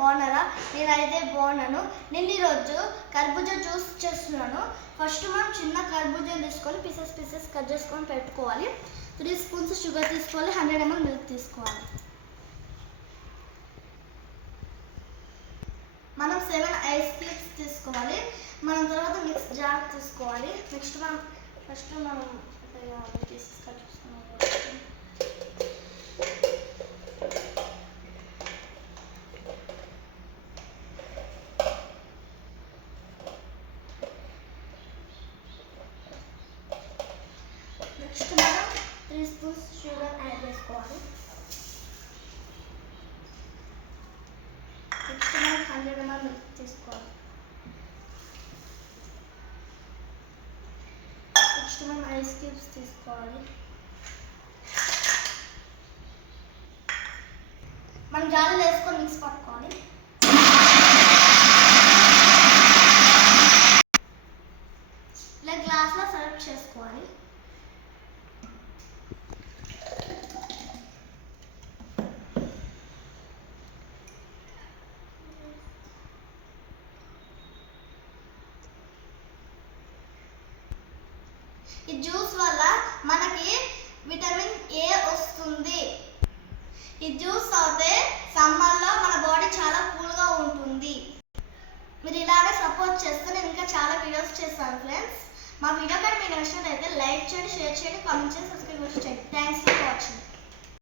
బాగున్నారా? నేనైతే బాగున్నాను. నేను ఈరోజు కర్బూజా జ్యూస్ చేస్తున్నాను. ఫస్ట్ మనం చిన్న కర్బూజాని తీసుకొని పీసెస్ కట్ చేసుకొని పెట్టుకోవాలి. 3 స్పూన్స్ షుగర్ తీసుకోవాలి, 100 ml మిల్క్ తీసుకోవాలి. మనం 7 ఐస్ క్యూబ్స్ తీసుకోవాలి. మనం తర్వాత మిక్స్ జార్ తీసుకోవాలి. ఫస్ట్ మనం పీసెస్ కట్ చేసుకున్నాం. నెక్స్ట్ మనం 3 స్పూన్స్ షుగర్ యాడ్ చేసుకోవాలి. నెక్స్ట్ మనం 100 ml మిల్క్ తీసుకోవాలి. నెక్స్ట్ మనం ఐస్ క్యూబ్స్ తీసుకోవాలి. మనం జాడీలో వేసుకొని మిక్స్ పట్టుకోవాలి. ఇలా గ్లాస్లో సర్వ్ చేసుకోవాలి. ఈ జ్యూస్ వల్ల మనకి విటమిన్ ఏ వస్తుంది. ఈ జ్యూస్ తాగితే సమ్మర్లో మన బాడీ చాలా కూల్గా ఉంటుంది. మీరు ఇలాగే సపోర్ట్ చేస్తే నేను ఇంకా చాలా వీడియోస్ చేస్తాను ఫ్రెండ్స్. మా వీడియో కానీ మీకు నచ్చినట్లయితే లైక్ చేయండి, షేర్ చేయండి, కామెంట్ చేయండి, సబ్స్క్రైబ్ చేయండి. Thanks for watching.